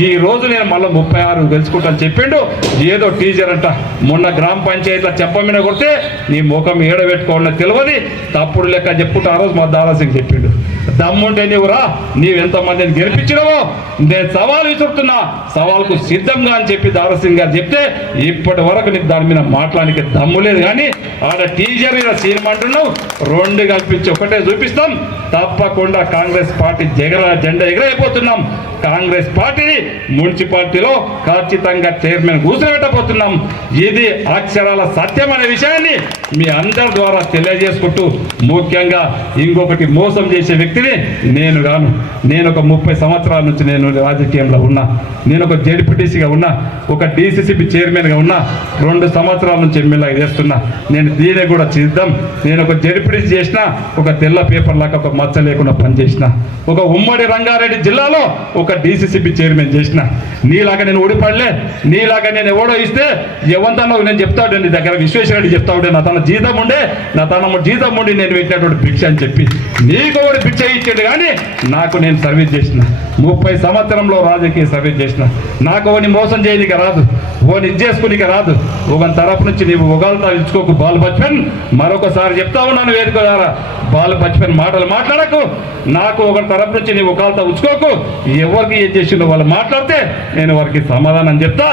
ఈ రోజు నేను మళ్ళీ ముప్పై ఆరు గెలుచుకుంటాను చెప్పిండు. ఏదో టీచర్ అంట. మొన్న గ్రామ పంచాయతీలో చెప్పమిన కొడితే నీ ముఖం ఏడబెట్టుకోవాలని తెలియదు తప్పుడు లెక్క చెప్పుకుంటే ఆ రోజు మా దారాసింగ్ చెప్పిండు. దమ్ముంటే నీవురా నీవెంతమందిని గెలిపించినవో నేను సవాల్ విసురుతున్నా. సవాల్కు సిద్ధంగా అని చెప్పి దారాసింగ్ గారు చెప్తే ఇప్పటి వరకు నీకు దాని మీద మాట్లాడానికి దమ్ము లేదు కానీ ఆడ టీచర్ మీద సినిమా అంటున్నావు. రెండు కల్పించి ఒకటే చూపిస్తాం. తప్పకుండా కాంగ్రెస్ పార్టీ జగన్ జెండా ఎగరైపోతున్నాం కాంగ్రెస్ పార్టీని మున్సిపాలిటీలో ఖచ్చితంగా చైర్మన్ కూర్చోబెట్టబోతున్నాం. ఇది అక్షరాల సత్యం అనే విషయాన్ని మీ అందరి ద్వారా తెలియజేసుకుంటూ ముఖ్యంగా ఇంకొకటి మోసం చేసే వ్యక్తిని నేను గాను. నేను ఒక ముప్పై సంవత్సరాల నుంచి నేను రాజకీయంలో ఉన్నా. నేను ఒక జడ్పీటీసీగా ఉన్నా. ఒక డీసీసీబీ చైర్మన్గా ఉన్నా. రెండు సంవత్సరాల నుంచి ఎమ్మెల్యేగా చేస్తున్నా. నేను దీనే కూడా చేద్దాం. నేను ఒక జడ్పీటీసీ చేసిన ఒక తెల్ల పేపర్ లాగా ఒక మచ్చ లేకుండా పనిచేసిన. ఒక ఉమ్మడి రంగారెడ్డి జిల్లాలో ఒక డీసీసీబీ చైర్మన్ చేసిన. నీలాగా నేను ఓడిపడలే. నీలాగా నేను ఎవడో ఇస్తే ఎవంతనో నేను చెప్తాడు నీ దగ్గర. విశ్వేశ్వరుడు చెప్తాడు నా తన జీతం ఉండే నా తన జీతం ఉండి నేను పెట్టినటువంటి భిక్ష అని చెప్పి. నీకు ఒకటి భిక్ష ఇచ్చాడు కానీ నాకు నేను సర్వీస్ చేసిన. ముప్పై సంవత్సరంలో రాజకీయ సర్వీస్ చేసిన. నాకు ఒకటి మోసం చేయడానికి రాదు. ఓని ఇచ్చేసుకునిక రాదు. ఒక తరపు నుంచి నీవు ఉగాలు ఇచ్చుకోకు బాల్ బచ్పన్. మరొకసారి చెప్తా ఉన్నాను వేదిక ద్వారా. బాల్ బచ్పన్ మాటలు మాట్లాడకు. నాకు ఒక తరపు నుంచి నీవు ఉగాలతా ఉంచుకోకు ఎవరికి ఏం చేసిందో వాళ్ళు మాట్లాడితే నేను వారికి సమాధానం చెప్తా.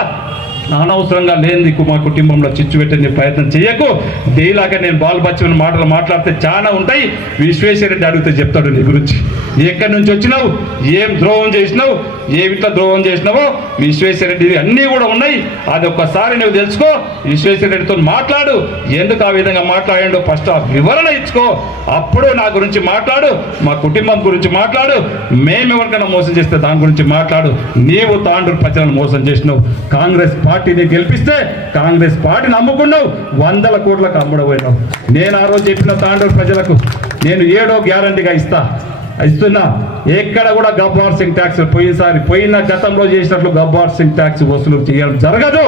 అనవసరంగా లేనిది మా కుటుంబంలో చిచ్చు పెట్టే ప్రయత్నం చేయకు. దేలాగా నేను బాలబచ్చని మాటలు మాట్లాడితే చాలా ఉంటాయి. విశ్వేశ్వరరెడ్డి అడిగితే చెప్తాడు నీ గురించి. ఎక్కడి నుంచి వచ్చినావు? ఏం ద్రోహం చేసినావు? ఏమిట్లా ద్రోహం చేసినావో? విశ్వేశ్వరరెడ్డి అన్నీ కూడా ఉన్నాయి. అది ఒక్కసారి నువ్వు తెలుసుకో. విశ్వేశ్వరరెడ్డితో మాట్లాడు. ఎందుకు ఆ విధంగా మాట్లాడాడో ఫస్ట్ ఆ వివరణ ఇచ్చుకో. అప్పుడు నా గురించి మాట్లాడు. మా కుటుంబం గురించి మాట్లాడు. మేము ఎవరికైనా మోసం చేస్తే దాని గురించి మాట్లాడు. నీవు తాండ్రు ప్రజలను మోసం చేసినావు. కాంగ్రెస్ పార్టీ పార్టీని గెలిపిస్తే కాంగ్రెస్ పార్టీని అమ్ముకున్నావు. వందల కోట్లకు అమ్ముడపోయినావు నేను ఆ రోజు చెప్పిన తాండూరు ప్రజలకు నేను ఏడో గ్యారంటీగా ఇస్తా ఇస్తున్నా. ఎక్కడ కూడా గబ్బార్ సింగ్ ట్యాక్స్ పోయినసారి పోయిన గతంలో చేసినట్లు గబ్బార్ సింగ్ ట్యాక్స్ వసూలు చేయడం జరగదు.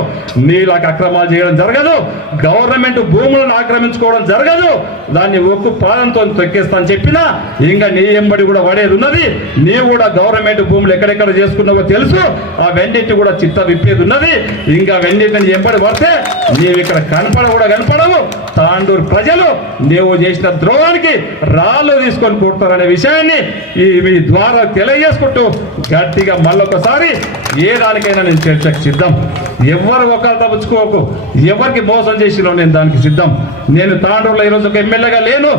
నీళ్ళకి అక్రమాలు చేయడం జరగదు. గవర్నమెంట్ భూములను ఆక్రమించుకోవడం జరగదు. దాన్ని ఒక్కు పాదంతో తొక్కేస్తాను చెప్పినా ఇంకా నీ ఎంబడి కూడా పడేది ఉన్నది. నీవు కూడా గవర్నమెంట్ భూములు ఎక్కడెక్కడ చేసుకున్నావో తెలుసు. ఆ వెండిటి కూడా చిత్త విప్పేది ఉన్నది. ఇంకా వెండిటిని ఎంబడి పడితే నీవు ఇక్కడ కనపడ కూడా కనపడవు. తాండూరు ప్రజలు నీవు చేసిన ద్రోహానికి రాళ్ళు తీసుకొని కొడతారనే విషయాన్ని ఈ మీ ద్వారా తెలియజేసుకుంటూ గట్టిగా మళ్ళొకసారి ఏ దానికైనా నేను చర్చకు సిద్ధం. ఎవరు ఒకరు తప్పించుకోకు. ఎవరికి మోసం చేసినో నేను దానికి సిద్ధం. నేను తాండూరులో ఈరోజు ఒక ఎమ్మెల్యేగా లేను.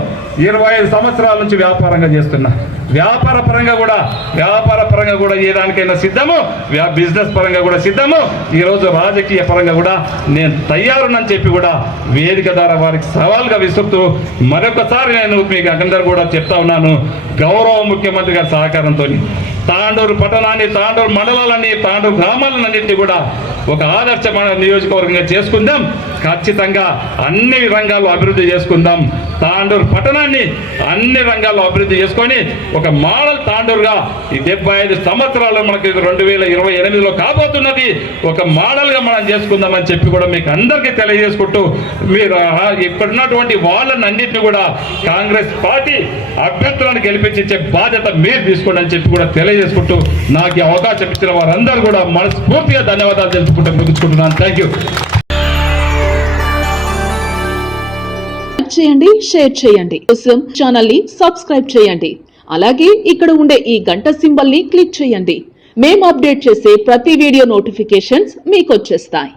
ఇరవై ఐదు సంవత్సరాల నుంచి వ్యాపారంగా చేస్తున్నా. వ్యాపార పరంగా కూడా వ్యాపార పరంగా కూడా ఏ దానికైనా సిద్ధము. వ్యా బిజినెస్ పరంగా కూడా సిద్ధము. ఈరోజు రాజకీయ పరంగా కూడా నేను తయారునని చెప్పి కూడా వేదిక ద్వారా వారికి సవాల్గా విసురుతూ మరొకసారి నేను మీకు అందరు కూడా చెప్తా ఉన్నాను. గౌరవ ముఖ్యమంత్రి గారి సహకారంతో తాండూరు పట్టణాన్ని తాండూరు మండలాలని తాండూరు గ్రామాలన్నింటినీ కూడా ఒక ఆదర్శమైన నియోజకవర్గంగా చేసుకుందాం. ఖచ్చితంగా అన్ని రంగాల్లో అభివృద్ధి చేసుకుందాం. తాండూరు పట్టణాన్ని అన్ని రంగాల్లో అభివృద్ధి చేసుకొని ఒక మోడల్ తాండూరుగా ఈ డెబ్బై ఐదు సంవత్సరాలు మనకి రెండు వేల ఇరవై ఎనిమిదిలో కాబోతున్నది ఒక మోడల్గా మనం చేసుకుందామని చెప్పి కూడా మీకు అందరికీ తెలియజేసుకుంటూ మీరు ఇక్కడున్నటువంటి వాళ్ళని అన్నింటినీ కూడా కాంగ్రెస్ పార్టీ అభ్యర్థులను గెలిపించే బాధ్యత మీరు తీసుకోండి అని చెప్పి కూడా తెలియజేసుకుంటూ నాకు ఈ అవకాశం ఇచ్చిన వారందరూ కూడా మనస్ఫూర్తిగా ధన్యవాదాలు తెలుసుకుంటూ ముగించుకుంటున్నాను. థ్యాంక్ యూ చేయండి షేర్ చేయండి. కోసం ఛానల్ని సబ్స్క్రైబ్ చేయండి. అలాగే ఇక్కడ ఉండే ఈ గంట సింబల్ని క్లిక్ చేయండి. మేము అప్డేట్ చేసే ప్రతి వీడియో నోటిఫికేషన్స్ మీకు వచ్చేస్తాయి.